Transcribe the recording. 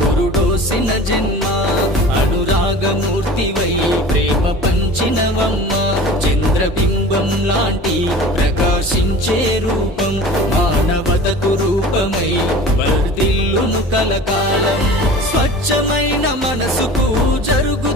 పురుడోసిన జన్మ అనురాగమూర్తివై ప్రేమ పంచినవమ్మ చంద్రబింబం లాంటి ప్రకాశించే రూపం మానవతకు రూపమై వర్ధిల్లును కలకాలం స్వచ్ఛమైన మనసుకు జరుగు